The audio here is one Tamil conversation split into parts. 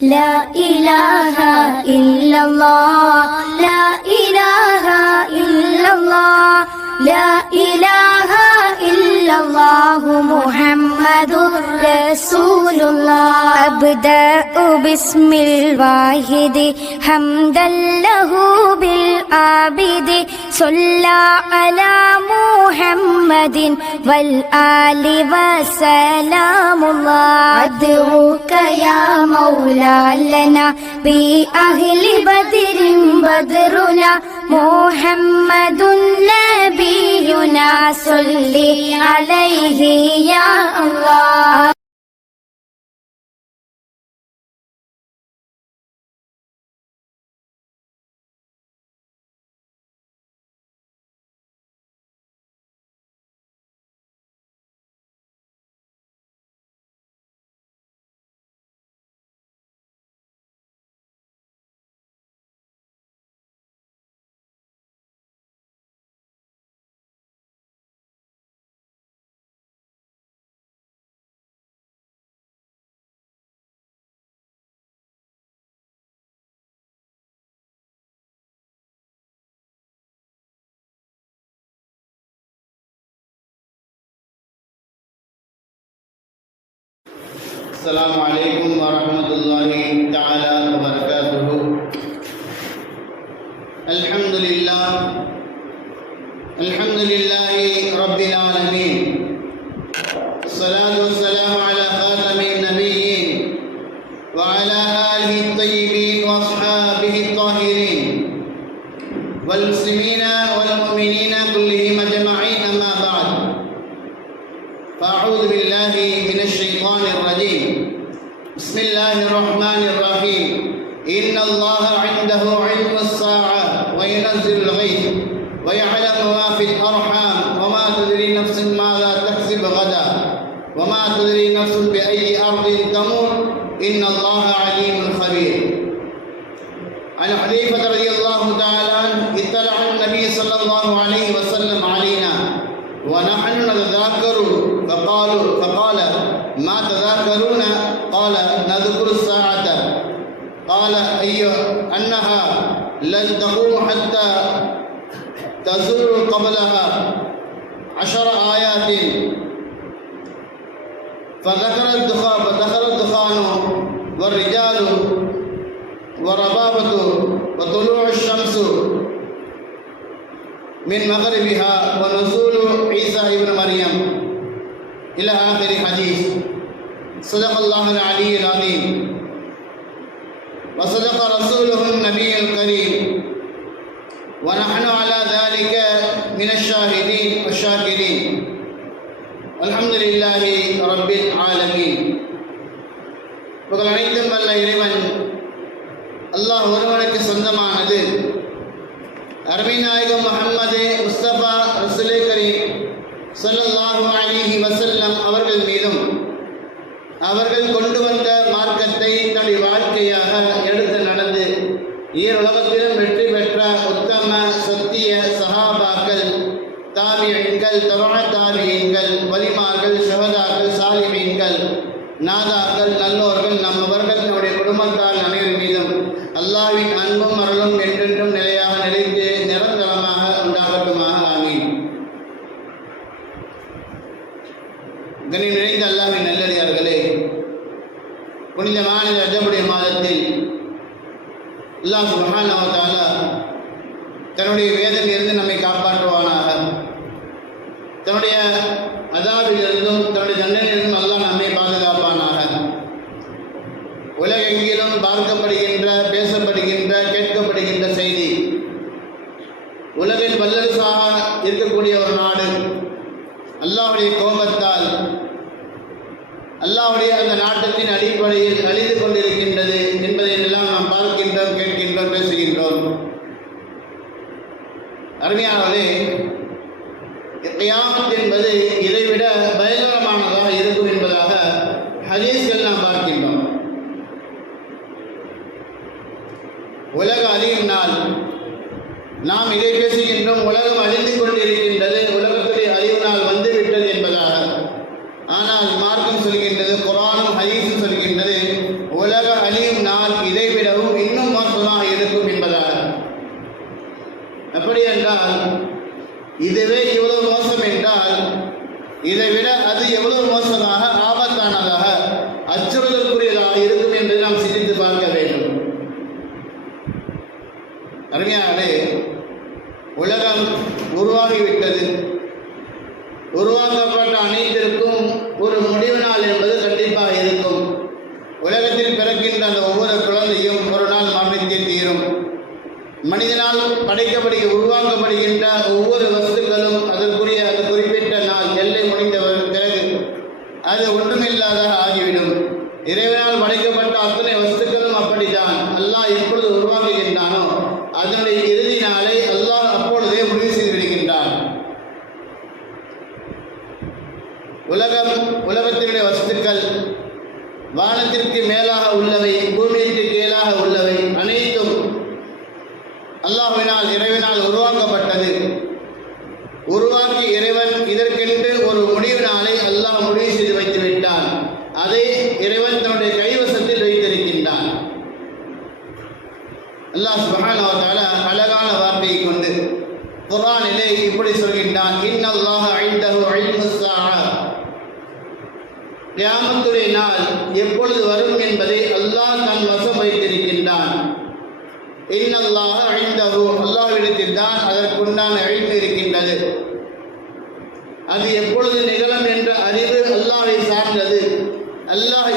لا إله إلا الله لا إله إلا الله لا إله إلا الله محمد رسول الله أبدأ باسم الواحد حمدا له بالعابد صلى على محمد والآل وسلام الله أدعوك يا مولا لنا بأهل بدر بدرنا محمد نبينا صل عليه يا الله. السلام عليكم ورحمة الله تعالى وبركاته. الحمد لله رب العالمين، الصلاة والسلام على خاتم النبيين وعلى آله الطيبين وأصحابه الطاهرين والمسلمين والمؤمنين كلهم أجمعين، أما بعد، فأعوذ بالله من الشيطان الرجيم. بسم الله الرحمن الرحيم. إن الله عنده علم الساعة وينزل الغيث ويعلم ما في الأرحام وما تدري نفس ماذا تكسب غدا وما تدري نفس بأي أرض تموت إن الله عليم خبير. عن حذيفة رضي الله تعالى عنه اطلع النبي صلى الله عليه وسلم علينا ونحن نتذاكر فقال ما تذاكرون؟ قال نذكر الساعة. قال أنها لن تقوم حتى تزور قبلها 10 آيات. فذكر الدخان والرجال والربابة وطلوع الشمس من مغربها ونزول عيسى ابن مريم إلى آخر حديث. صدق الله العلي العظيم وصدق رسوله النبي الكريم ونحن على ذلك من الشاهدين والشاكرين. الحمد لله رب العالمين. புகழ் அனைத்தும் வல்ல இறைவன் அல்லாஹ் ஒருவனுக்கு சொந்தமானது. அருமை நாயகம் முஹம்மது முஸ்தபா ரசூலே கரீம் ஸல்லல்லாஹு அலைஹி வஸல்லம் அவர்கள் மீதும் அவர்கள் கொண்டு வந்த மார்க்கத்தை தன்னுடைய வாழ்க்கையாக எடுத்து நடந்து ஈருலகத்திலும் வெற்றி பெற்ற உத்தம சத்திய சஹாபாக்கள், தாபியீன்கள், தபஅ தாபியீன்கள், வலிமார்கள், ஷஹதாக்கள், சாலிஹீன்கள், நாதாக்கள், நல்லோர்கள், நம்மவர்கள், நம்முடைய குடும்பத்தால் அனைவர் மீதும் அல்லாஹ்வின் அன்பும் அருளும் என்றென்றும் நிலையாக நிலைத்து நிரந்தரமாக உண்டாகட்டுமாக. ஆமீன். கனி நிறைந்த அல்லாஹ்வின் நல்லடியார்களே, புனிதமான ரஜபுடைய மாதத்தில் அல்லாஹ் சுப்ஹானஹு வ தஆலா தன்னுடைய வேதனையிலிருந்து நம்மை காப்பாற்றுவானாக. தன்னுடைய அதாபிலிருந்தும் தன்னுடைய தண்டனையிலிருந்தும் அல்லாஹ் நம்மை பாதுகாப்பானாக. உலகெங்கிலும் பார்க்கப்படுகின்ற, பேசப்படுகின்ற, கேட்கப்படுகின்ற செய்தி, உலகில் வல்லரசாக இருக்கக்கூடிய ஒரு நாடு அல்லாஹ்வுடைய கோபத்தால் அல்லாஹ்வுடைய அந்த நாட்டத்தின் அடிப்படையில் அழிந்து கொண்டிருக்கின்றது என்பதை எல்லாம் நாம் பார்க்கின்றோம், கேட்கின்றோம், பேசுகின்றோம். அருமையானவர்களே, கியாமத் என்பது இதைவிட பயங்கரமானதாக இருக்கும் என்பதாக ஹதீஸ்கள் நாம் பார்க்கின்றோம். உலக அழியும் நாள், நாம் இதை பேசுகின்றோம். உலகம் அழிந்து கொண்டிருக்கின்றது, உலகத்துடைய அழிவு நாள் வந்துவிட்டது என்பதாக. ஆனால் மார்க்கம் சொல்கின்றது, குர்ஆனும் ஹதீஸும் சொல்கின்றது, உலக அழியும் நாள் அச்சுறுத்தலுக்குரியதாக இருக்கும் என்று நாம் சிந்தித்து பார்க்க வேண்டும். அருமையானே, உலகம் உருவாகிவிட்டது. உருவாக்கப்பட்ட அனைத்திற்கும் ஒரு முடிவு நாள் என்பது கண்டிப்பாக இருக்கும். உலகத்தில் பிறக்கின்ற அந்த ஒவ்வொரு குழந்தையும் ஒரு நாள் மரணித்தே தீரும். மனிதனால் உருவாக்கப்படுகின்ற ஒவ்வொரு வஸ்துக்களும் அதற்குரிய அந்த குறிப்பிட்ட நாள் எல்லை முடிந்த பிறகு அது ஒன்றுமில்லாத ஆகிவிடும். இறைவனால் படைக்கப்பட்ட அத்தனை வஸ்துக்களும் அப்படித்தான். அல்லாஹ் எப்பொழுது உருவாக்குகின்றானோ அதனுடைய இறுதி நாளை அல்லாஹ் அப்பொழுதே முடிவு செய்து விடுகின்றான். உலகத்தினுடைய வஸ்துக்கள், வானத்திற்கு மேலாக உள்ளவை, பூமிக்கு கீழாக உள்ளவை அனைத்தும் அல்லாஹ்வினால் இறைவனால் உருவாக்கப்பட்டது. உருவாக்கி இறைவன் இதற்கென்று ஒரு முடிவு நாளை அல்லாஹ் முடிவு செய்து வைத்து விட்டான். அதை இறைவன் தன்னுடைய கைவசத்தில் வைத்திருக்கின்றான். அல்லாஹ் சுப்ஹானஹு வ தஆலா அழகான வார்த்தையை கொண்டு குர்ஆனிலே இப்படி சொல்கின்றான், இன்னல்லாஹ இன்தஹு இல்முஸ் ஸாஅ. கியாமத்துடைய நாள் எப்பொழுது வரும் என்பதை அல்லாஹ் தன் வசம் வைத்திருக்கின்றான். இன்னல்லாஹ இன்தஹு, அல்லாஹ்விடத்தில் தான் அதற்குண்டான இல்மு இருக்கின்றது. அது எப்பொழுது நிகழும் என்ற அறிவு அல்லாஹ்வை சார்ந்தது. அல்லாஹ்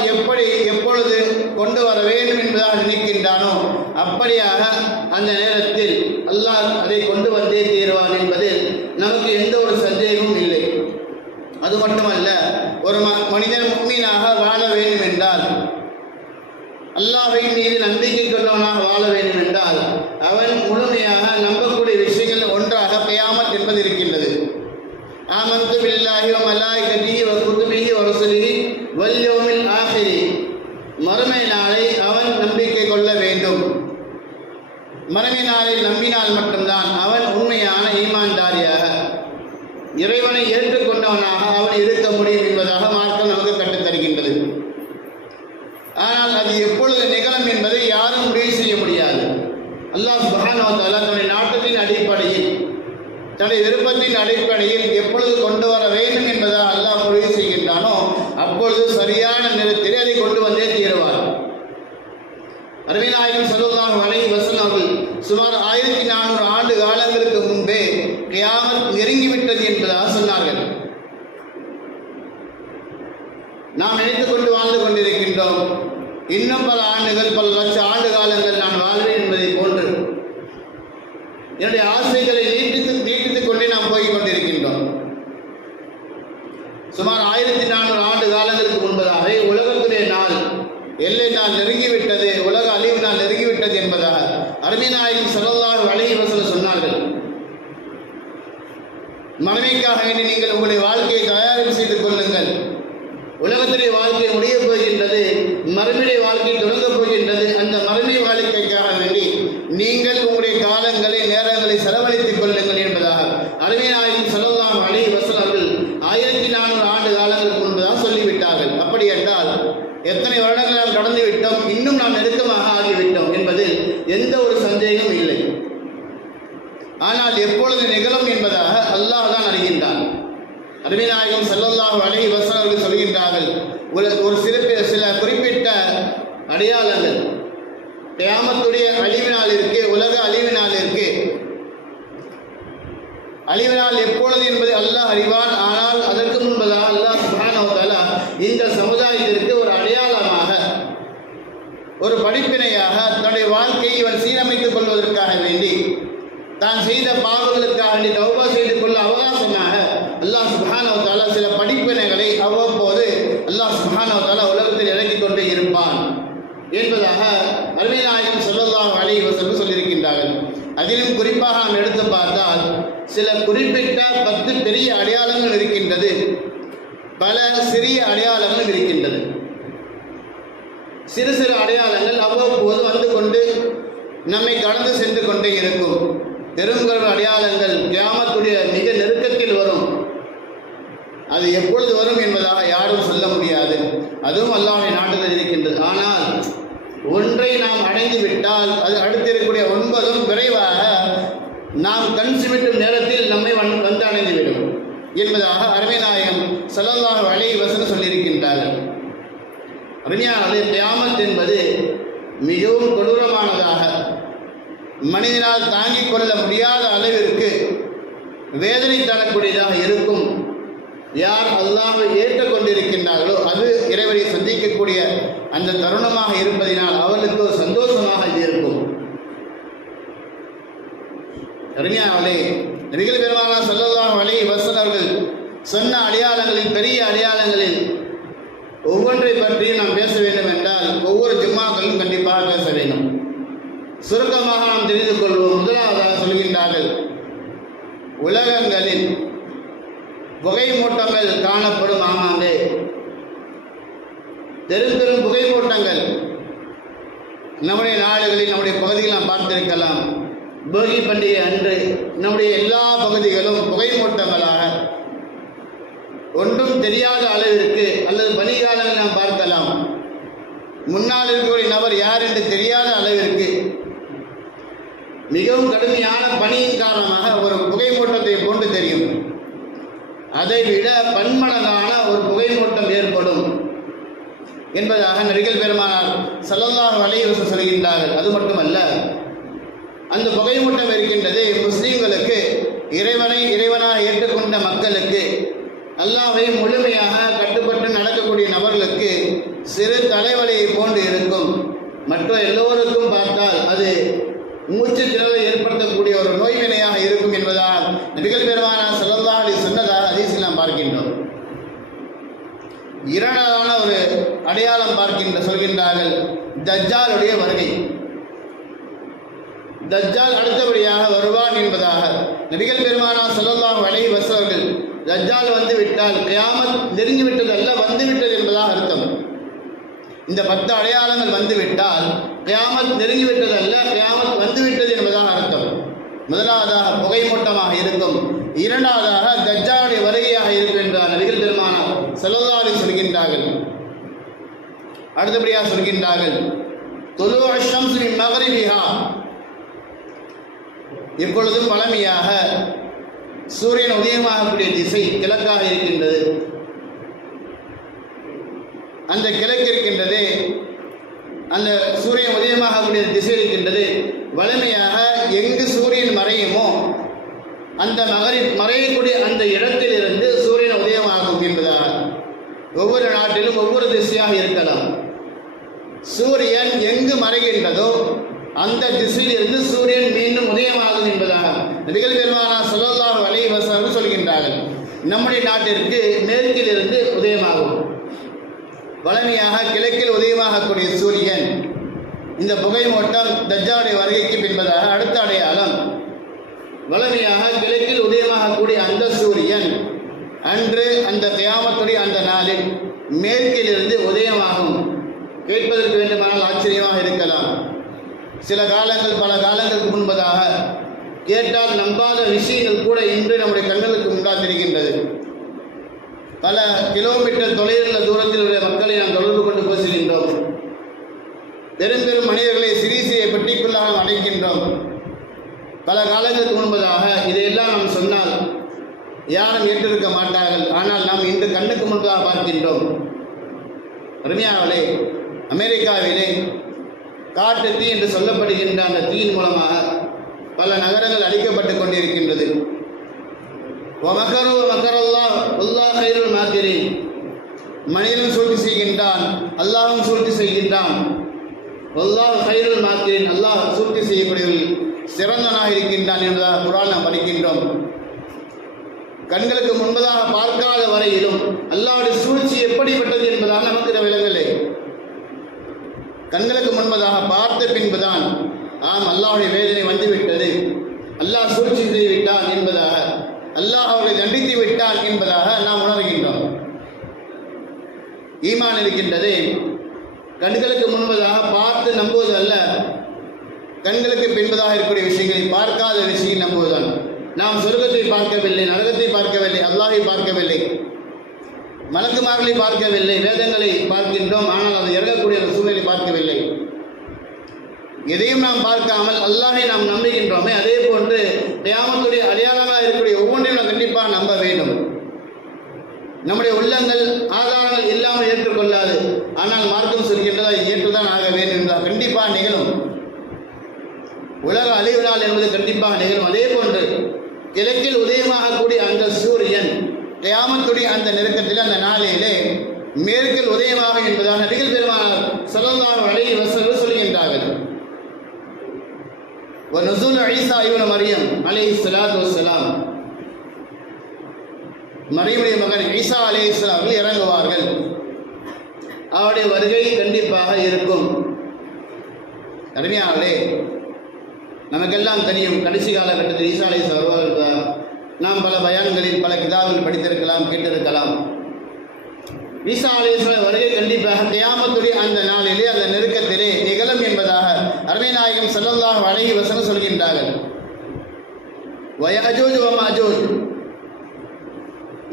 எப்பொழுது கொண்டு வர வேண்டும் என்பதாக நினைக்கின்றானோ அப்படியாக அந்த நேரத்தில் அல்லாஹ் அதை கொண்டு வந்தே தீருவான் என்பதில் நமக்கு எந்த ஒரு சந்தேகமும் இல்லை. அது மட்டுமல்ல, ஒரு மனிதன் முஃமினாக வாழ வேண்டும் என்றால், அல்லாஹ்வின் மீது நம்பிக்கை கொண்டவனாக வாழ வேண்டும் என்றால் அவன் முழுமையாக நம்பக்கூடிய விஷயங்கள் ஒன்றாக கியாமத் என்பது இருக்கின்றது. ஆமன்து பில்லாஹி வ மலாயிகத்திஹி வ குதுபிஹி வ ருசுலிஹி வல் யௌமில் ஆகிரி. மறுமை நாளை அவன் நம்பிக்கை கொள்ள வேண்டும். மறுமை நாளை நம்பினால் மட்டும்தான் அவன் உண்மையான ஈமான்தாரியாக, இறைவனை ஏற்றுக்கொண்டவனாக அவன் இருக்க முடியும் என்பதாக மார்க்கம் நமக்கு கற்றுத் தருகின்றது. ஆனால் அது எப்பொழுது நிகழும் என்பதை யாரும் முடிவு செய்ய முடியாது. அல்லாஹ் சுப்ஹானஹு வ தஆலா தன்னுடைய நாட்டத்தின் அடிப்படையில், தன்னுடைய விருப்பத்தின் அடிப்படையில் எப்பொழுது கொண்டு வர வேண்டும் என்பதாக அல்லாஹ் முடிவு செய்கின்றானோ அப்பொழுது சரியான நேரத்தில் அதை கொண்டு வந்தே தீருவார். நபி நாயகம் ஸல்லல்லாஹு அலைஹி வஸல்லம் அவர்கள் சுமார் 1400 ஆண்டு காலங்களுக்கு முன்பே கியாமத் நெருங்கிவிட்டது என்பதாக சொன்னார்கள். நாம் நினைத்துக் கொண்டு வாழ்ந்து கொண்டிருக்கின்றோம், இன்னும் பல ஆண்டுகள், பல லட்ச ஆண்டு காலங்கள் நான் வாழ்வேன் என்பதை போன்று என்னுடைய ஆசைகளை நீட்டித்துக் கொண்டே நாம் போய் கொண்டிருக்கின்றோம். சுமார் 1400 ஆண்டு காலங்களுக்கு முன்பதாகவே உலகத்துடைய நாள், எல்லை நாள் நெருங்கிவிட்டது, உலக அழிவு நாள் நெருங்கிவிட்டது என்பதாக அருமை நாயகம் ஸல்லல்லாஹு அலைஹி வஸல்லம் சொன்னார்கள். மனைவிக்காக வேண்டி நீங்கள் உங்களுடைய வாழ்க்கையை தயாரிப்பு செய்து கொள்ளுங்கள். உலகத்துடைய வாழ்க்கை முடியப் போகின்றது, மறுமையுடைய வாழ்க்கை தொடங்கப் போகின்றது. அந்த மறுமை வாழ்க்கைக்காக வேண்டி நீங்கள் உங்களுடைய காலங்களை, நேரங்களை செலவழித்துக் கொள்ளுங்கள் என்பதாக அருமை நாயகம் ஸல்லல்லாஹு அலைஹி வஸல்லம் அவர்கள் 1400 ஆண்டு காலங்களுக்கு முன்புதான் சொல்லிவிட்டார்கள். அப்படி என்றால் எத்தனை வருடங்கள் நாம் கடந்து விட்டோம், இன்னும் நாம் நெருக்கமாக ஆகிவிட்டோம் என்பதில் எந்த ஒரு சந்தேகம் இல்லை. ஆனால் எப்பொழுது நிகழும் என்பதாக அல்லாஹ் தான் அறிகின்றான். நபி நாயகம் ஸல்லல்லாஹு அலைஹி வஸல்லம் அவர்கள் சொல்கின்றார்கள், ஒரு சில குறிப்பிட்ட அடையாளங்கள் கியாமத்துடைய அழிவினால் இருக்கு, உலக அழிவினால் இருக்கு. அழிவினால் எப்பொழுது என்பதை அல்லாஹ் அறிவான். ஆனால் அதற்கு முன்பதாக அல்லாஹ் சுப்ஹானஹு வ தஆலா இந்த சமுதாயத்திற்கு ஒரு அடையாளமாக, ஒரு படிப்பினையாக தன்னுடைய வாழ்க்கையை இவன் சீரமைத்துக் கொள்வதற்காக வேண்டி, தான் செய்த பாவங்களுக்காக வேண்டி தௌபா செய்து கொள்ள அவகாசமாக அல்லாஹ் சுப்ஹானஹு வ தஆலா சில படிப்பினைகளை அவ்வப்போது அல்லாஹ் சுப்ஹானஹு வ தஆலா உலகத்தில் இறக்கிக் கொண்டே இருப்பான் என்பதாக நபி நாயகம் ஸல்லல்லாஹு அலைஹி வஸல்லம் சொல்லியிருக்கின்றார்கள். அதிலும் குறிப்பாக நாம் எடுத்து பார்த்தால் சில குறிப்பிட்ட 10 பெரிய அடையாளங்கள் இருக்கின்றது, பல சிறிய அடையாளங்களும் இருக்கின்றது. சிறு சிறு அடையாளங்கள் அவ்வப்போது வந்து கொண்டு நம்மை கடந்து சென்று கொண்டே இருக்கும். பெருங்கடல் அடையாளங்கள் கியாமத்துடைய மிக நெருக்கத்தில் வரும். அது எப்பொழுது வரும் என்பதாக யாரும் சொல்ல முடியாது. அதுவும் அல்லாஹ்வுடைய நாட்டில் இருக்கின்றது. ஆனால் ஒன்றை நாம் அடைந்து விட்டால் அது அடுத்திருக்கக்கூடிய 9 விரைவாக நாம் கண் சிமிட்டும் நேரத்தில் நம்மை வந்து அடைந்துவிடும் என்பதாக அருமை நாயகம் ஸல்லல்லாஹு அலைஹி வஸல்லம் சொல்லியிருக்கின்றார்கள். அருமையானது கியாமத் என்பது மிகவும் கொடூரமானதாக, மனிதனால் தாங்கிக் கொள்ள முடியாத அளவிற்கு வேதனை தரக்கூடியதாக இருக்கும். யார் அல்லாஹ்வை ஏற்றுக்கொண்டிருக்கின்றார்களோ அது இறைவனை சந்திக்கக்கூடிய அந்த தருணமாக இருப்பதினால் அவர்களுக்கு ஒரு சந்தோஷமாக இருக்கும். அருமையானவர்களே, நபிகள் பெருமானார் ஸல்லல்லாஹு அலைஹி வஸல்லம் அவர்கள் சொன்ன அடையாளங்களில், பெரிய அடையாளங்களில் ஒவ்வொன்றை பற்றியும் நாம் பேச வேண்டும் என்றால் ஒவ்வொரு ஜும்மாக்களும் கண்டிப்பாக பேச வேண்டும். சுருக்கமாக நாம் தெரிந்து கொள்வோம். முதலாவதாக சொல்கின்றார்கள், உலகங்களில் புகை மூட்டங்கள் காணப்படும். ஆமாங்கே, பெரும் பெரும் புகை மூட்டங்கள் நம்முடைய நாடுகளில், நம்முடைய பகுதியில் நாம் பார்த்திருக்கலாம். போகி பண்டிகை அன்று நம்முடைய எல்லா பகுதிகளும் புகை மூட்டங்களாக, ஒன்றும் தெரியாத அளவிற்கு, அல்லது பனிகாலங்கள் நாம் பார்க்கலாம், முன்னால் இருக்கக்கூடிய நபர் யார் என்று தெரியாத அளவிற்கு மிகவும் கடுமையான பனியின் காரணமாக ஒரு புகை மூட்டத்தை போன்று தெரியும். அதைவிட பன்மடங்கான ஒரு புகை மூட்டம் ஏற்படும் என்பதாக நபிகள் பெருமானார் ஸல்லல்லாஹு அலைஹி வஸல்லம் சொல்கின்றார்கள். அது மட்டுமல்ல, அந்த புகை மூட்டம் இருக்கின்றது முஸ்லீம்களுக்கு, இறைவனாக ஏற்றுக்கொண்ட மக்களுக்கு, அல்லாஹ்வை முழுமையாக கட்டுப்பட்டு நடக்கக்கூடிய நபர்களுக்கு சிறு தலைவலியை போன்று இருக்கும். மற்ற எல்லோருக்கும் பார்த்தால் அது மூச்சு திணறலை ஏற்படுத்தக்கூடிய ஒரு நோய்வினையாக இருக்கும் என்பதால் நபிகள் பெருமானார் ஸல்லல்லாஹு அலைஹி சொன்னதாக ஹதீஸில் நாம் பார்க்கின்றோம். இரண்டாவதான ஒரு அடையாளம் சொல்கின்றார்கள், தஜ்ஜாலுடைய வருகை. தஜ்ஜால் அடுத்தபடியாக வருவான் என்பதாக நபிகள் பெருமானார் ஸல்லல்லாஹு அலைஹி வஸல்லம் அவர்கள், தஜ்ஜால் வந்து விட்டால் கியாமத் நெருங்கிவிட்டது அல்ல, வந்துவிட்டது என்பதாக அர்த்தம். இந்த 10 அடையாளங்கள் வந்துவிட்டால் கியாமத் நெருங்கிவிட்டது அல்ல, கியாமத் வந்துவிட்டது என்பதாக அர்த்தம். முதலாவதாக புகை மூட்டமாக இருக்கும், இரண்டாவதாக தஜ்ஜாலுடைய வருகையாக இருக்கும் என்றார் நபிகள் பெருமானார் ஸல்லல்லாஹு அலைஹி சொல்கின்றார்கள். அடுத்தபடியாக சொல்கின்றார்கள், துலூஉ ஷம்ஸு மின் மக்ரிபிஹா, இப்பொழுதும் வழமையாக சூரியன் உதயமாகக்கூடிய திசை கிழக்காக இருக்கின்றது. அந்த கிழக்கு இருக்கின்றது, அந்த சூரியன் உதயமாகக்கூடிய திசை இருக்கின்றது. வலிமையாக எங்கு சூரியன் மறையுமோ அந்த மறையக்கூடிய அந்த இடத்திலிருந்து சூரியன் உதயமாகும் என்பதாக. ஒவ்வொரு நாட்டிலும் ஒவ்வொரு திசையாக இருக்கலாம். சூரியன் எங்கு மறைகின்றதோ அந்த திசையிலிருந்து சூரியன் மீண்டும் உதயமாகும் என்பதாக நபிகள் பெருமானார் ஸல்லல்லாஹு அலைஹி வஸல்லம் சொல்கின்றார்கள். நம்முடைய நாட்டிற்கு மேற்கிலிருந்து உதயமாகும். வலிமையாக கிழக்கில் உதயமாகக்கூடிய சூரியன், இந்த புகை மூட்டம் தஜ்ஜாலுடைய வருகைக்கு பின்பதாக அடுத்த அடையாளம். வலிமையாக கிழக்கில் உதயமாகக்கூடிய அந்த சூரியன் அன்று அந்த கியாமத்துடைய அந்த நாளில் மேற்கிலிருந்து உதயமாகும். கேட்பதற்கு வேண்டுமானால் ஆச்சரியமாக இருக்கலாம். சில காலங்கள், பல காலங்களுக்கு முன்பதாக கேட்டால் நம்பாத விஷயங்கள் கூட இன்று நம்முடைய கண்களுக்கு முன்னால் தெரிகின்றது. பல கிலோமீட்டர் தொலைவில் தூரத்தில் உள்ள மக்களை நாம் தொடர்பு கொண்டு பேசுகின்றோம். பெரும் பெரும் மனிதர்களை சிறிய சிறிய பெட்டிக்குள்ளாக அடைக்கின்றோம். பல காலங்களுக்கு முன்பதாக இதையெல்லாம் நாம் சொன்னால் யாரும் ஏற்றிருக்க மாட்டார்கள். ஆனால் நாம் இன்று கண்ணுக்கு முன்பாக பார்க்கின்றோம். அருமையானவர்களே, அமெரிக்காவிலே காட்டு தீ என்று சொல்லப்படுகின்ற அந்த தீயின் மூலமாக பல நகரங்கள் அழிக்கப்பட்டு கொண்டிருக்கின்றது. மனிதனும் சூழ்ச்சி செய்கின்றான், அல்லாஹும் சூழ்ச்சி செய்கின்றான். அல்லாஹ் சூழ்ச்சி செய்யக்கூடியவர்கள் சிறந்தவனாக இருக்கின்றான் என்பதாக குர்ஆன் நாம் படிக்கின்றோம். கண்களுக்கு முன்பதாக பார்க்காத வரையிலும் அல்லாஹ்வுடைய சூழ்ச்சி எப்படிப்பட்டது என்பதாக நமக்கு விளங்கலை. கண்களுக்கு முன்பதாக பார்த்த பின்புதான் ஆம் அல்லாஹ்வுடைய வேதனை வந்துவிட்டது, அல்லாஹ் சூழ்ச்சி செய்துவிட்டான் என்பதாக, அல்லாஹ் அவர்களை தண்டித்து விட்டான் என்பதாக நாம் உணர்கின்றோம். ஈமான் இருக்கின்றது கண்களுக்கு முன்பதாக பார்த்து நம்புவது அல்ல, கண்களுக்கு பின்பதாக இருக்கக்கூடிய விஷயங்களை பார்க்காத விஷயம் நம்புவதுதான். நாம் சொர்க்கத்தை பார்க்கவில்லை, நரகத்தை பார்க்கவில்லை, அல்லாஹை பார்க்கவில்லை, மலக்குமார்களை பார்க்கவில்லை, வேதங்களை பார்க்கின்றோம், ஆனால் அதை இறங்கக்கூடிய சூழ்நிலை பார்க்கவில்லை. எதையும் நாம் பார்க்காமல் அல்லாஹை நாம் நம்புகின்றோமே, அதே போன்று கியாமத்துடைய அடையாளமாக இருக்கக்கூடிய ஒவ்வொன்றையும் நாம் கண்டிப்பாக நம்ப வேண்டும். நம்முடைய உள்ளங்கள் ஆதாரங்கள் இல்லாமல் ஏற்றுக்கொள்ளாது. ஆனால் மார்க்கம் சொல்கின்றதா ஏற்றுதான் ஆக வேண்டும் என்றால் கண்டிப்பாக நிகழும். உலக அழிவு நாள் என்பது கண்டிப்பாக நிகழும். அதே போன்று கிழக்கில் உதயமாகக்கூடிய அந்த சூரியன் கியாமத்துடைய அந்த நெருக்கத்தில் அந்த நாளிலே மேற்கில் உதயமாகும் என்பதாக நபிகள் பெருமானார் ஸல்லல்லாஹு அலைஹி வஸல்லம் சொல்கின்றார்கள். நுஸூல் ஈசா இப்னு மரியம் அலைஹிஸ்ஸலாத்து வஸ்ஸலாம், மரியமுடைய மகன் ஈசா அலைஹிஸ்ஸலாம் அவர்கள் இறங்குவார்கள். அவருடைய வருகை கண்டிப்பாக இருக்கும். அருமையானவர்களே, நமக்கெல்லாம் தெரியும் கடைசி காலகட்டத்தில் ஈசா அலைஹிஸ்ஸலாம் வருவார்கள். நாம் பல பயான்களில் பல கிதாபுகள் படித்திருக்கலாம், கேட்டிருக்கலாம். ஈசா அலைஹிஸ்ஸலாம் வருகை கண்டிப்பாக கியாமத்துடைய அந்த நாளிலே அந்த நெருக்கத்திலே நிகழும் என்பதாக அருமை நாயகம் ஸல்லல்லாஹு அலைஹி வஸல்லம் சொல்கின்றார்கள். வயஜூஜ் வ மாஜூஜ்,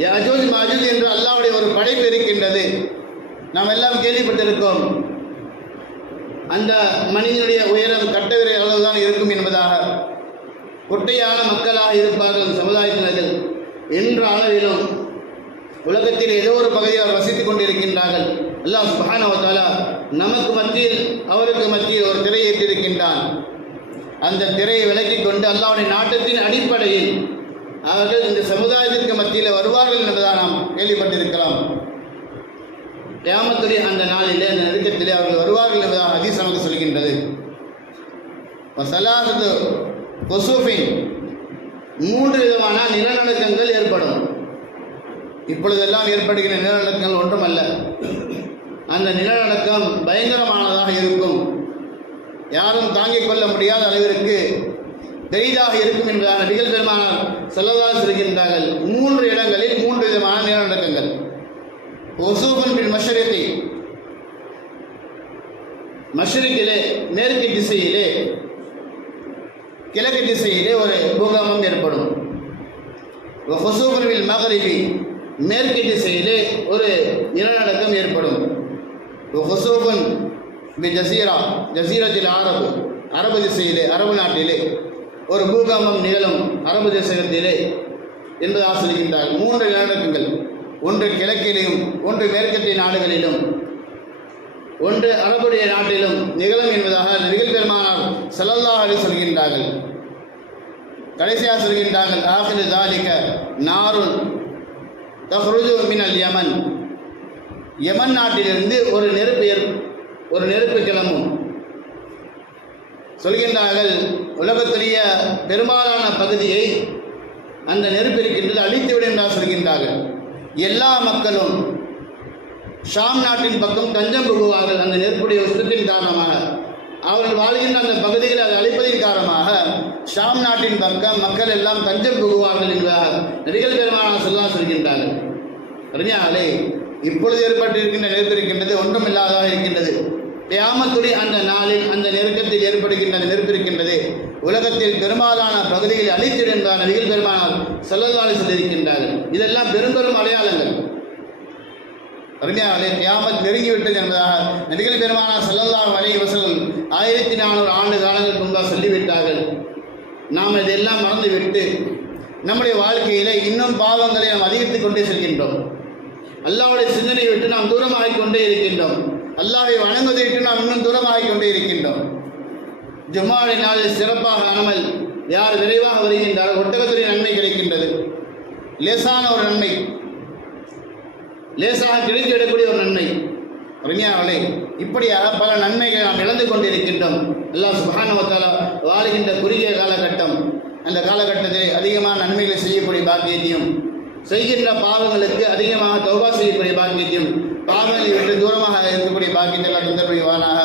யஜூஜ் மாஜூஜ் என்று அல்லாஹ்வுடைய ஒரு படைப்பு இருக்கின்றது. நாம் எல்லாம் கேள்விப்பட்டிருக்கோம். அந்த மனிதனுடைய உயரம் கட்டவிரை அளவுதான் இருக்கும் என்பதாக. குட்டையான மக்களாக இருப்பார்கள் சமுதாயத்தினர்கள். என்ற அளவிலும் உலகத்தில் ஏதோ ஒரு பகுதியில் அவர் வசித்துக் கொண்டிருக்கின்றார்கள். அல்லாஹ் சுப்ஹானஹு வ தஆலா நமக்கு மத்தியில் அவருக்கு மத்தியில் ஒரு திரையை ஏற்றிருக்கின்றான். அந்த திரையை விலக்கிக் கொண்டு அல்லாஹ்வுடைய நாட்டத்தின் அடிப்படையில் அவர்கள் இந்த சமுதாயத்திற்கு மத்தியில் வருவார்கள் என்பதாக நாம் கேள்விப்பட்டிருக்கலாம். கியாமத்துடைய அந்த நாளிலே அந்த நெருக்கத்திலே அவர்கள் வருவார்கள் என்பதாக ஹதீஸ் நமக்கு சொல்கின்றது. சலாசத்து குசூஃபின், 3 விதமான நிலநடுக்கங்கள் ஏற்படும். இப்பொழுதெல்லாம் ஏற்படுகிற நிலநடுக்கங்கள் ஒன்றுமல்ல. அந்த நிலநடுக்கம் பயங்கரமானதாக இருக்கும். யாரும் தாங்கிக் கொள்ள முடியாத அளவிற்கு பெரிதாக இருக்கும் என்பதாக நபிகள் பெருமானார் ஸல்லல்லாஹு அலைஹி சொல்கின்றார்கள். 3 இடங்களில் 3 விதமான நிலநடுக்கங்கள். ஒசூபன் பின் மஷ்ரிகி, மஷ்ரிகிலே மேற்கு திசையிலே கிழக்கு திசையிலே ஒரு பூகம்பம் ஏற்படும். ஒசூபன் பின் மக்ரிபி, மேற்கு திசையிலே ஒரு நிலநடுக்கம் ஏற்படும். ஒசூபன் பி ஜசீரா, ஜசீரத்தில் அரபு, அரபு திசையிலே அரபு நாட்டிலே ஒரு பூகம்பம் நிகழும் அரபு தேசத்திலே என்பதாக சொல்கின்றார். 3 நிலநடுக்கங்கள், ஒன்று கிழக்கிலும், ஒன்று மேற்கத்திய நாடுகளிலும், ஒன்று அரபுடைய நாட்டிலும் நிகழும் என்பதாக நபிகள் பெருமானார் ஸல்லல்லாஹு அலைஹி சொல்கின்றார்கள். கடைசியாக சொல்கின்றார்கள், ஆகிரு தாலிக நாருன் தஹ்ருஜு மினல் யமன், யமன் நாட்டிலிருந்து ஒரு நெருப்பு கிளம்பும். சொல்கின்றார்கள், உலகத்துடைய பெரும்பாலான பகுதியை அந்த நெருப்பு இருக்கின்றது அழித்துவிடும் என்றால் சொல்கின்றார்கள். எல்லா மக்களும் ஷாம் நாட்டின் பக்கம் தஞ்சம் புகுவார்கள். அந்த நெருப்புடைய உஷ்ணத்தின் காரணமாக அவர்கள் வாழ்கின்ற அந்த பகுதிகளை அதை அழிப்பதின் காரணமாக ஷாம் நாட்டின் பக்கம் மக்கள் எல்லாம் தஞ்சம் புகுவார்கள் என்பதாக நபிகள் பெருமானார் ஸல்லல்லாஹு அலைஹி சொல்கின்றார்கள். அறிஞர்களே, இப்பொழுது ஏற்பட்டிருக்கின்ற நெருப்பு இருக்கின்றது ஒன்றுமில்லாததாக இருக்கின்றது. கியாமத்துடைய அந்த நாளில் அந்த நெருக்கத்தில் ஏற்படுகின்ற நெருப்பு இருக்கின்றது உலகத்தில் பெரும்பாலான பகுதியில் அழித்திடும் என்பதாக நபிகள் பெருமானார் ஸல்லல்லாஹு அலைஹி சொல்லியிருக்கின்றார்கள். இதெல்லாம் பெரும்பெரும் அடையாளங்கள். அருமையானவர்களே, கியாமத் நெருங்கிவிட்டது என்பதாக நபிகள் பெருமானார் ஸல்லல்லாஹு அலைஹி வஸல்லம் 1400 ஆண்டு காலங்களுக்கு முன்பாக சொல்லிவிட்டார்கள். நாம் இதெல்லாம் மறந்துவிட்டு நம்முடைய வாழ்க்கையில இன்னும் பாவங்களை நாம் அதிகரித்துக் கொண்டே செல்கின்றோம். அல்லாஹ்வுடைய சிந்தனை விட்டு நாம் தூரமாகிக் கொண்டே இருக்கின்றோம். அல்லாஹ்வை வணங்குவதை விட்டு நாம் இன்னும் தூரமாகிக் கொண்டே இருக்கின்றோம். ஜும்மாவுடைய நாளில் சிறப்பாக அமல் யார் விரைவாக வருகின்றார்கள் ஒட்டகத்துடைய நன்மை கிடைக்கின்றது. லேசான ஒரு நன்மை, லேசாக கிடைத்துவிடக்கூடிய ஒரு நன்மை. அறிஞர்களே, இப்படியாக பல நன்மைகளை நாம் இழந்து கொண்டிருக்கின்றோம். அல்லாஹ் சுப்ஹானஹு வ தஆலா வாழ்கின்ற குறுகிய காலகட்டம், அந்த காலகட்டத்தில் அதிகமான நன்மைகளை செய்யக்கூடிய பாக்கியத்தையும், செய்கின்ற பாவங்களுக்கு அதிகமாக தௌபா செய்யக்கூடிய பாக்கியத்தையும், பாவங்களை விட்டு தூரமாக இருக்கக்கூடிய பாக்கியத்தை எல்லாம் தந்தருள்வானாக.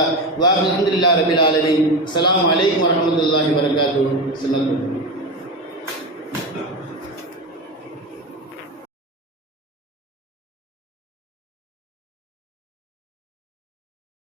அல்ஹம்துலில்லாஹி ரப்பில் ஆலமீன். அஸ்ஸலாமு அலைக்கும் வரஹ்மத்துல்லாஹி வபரகாத்துஹு.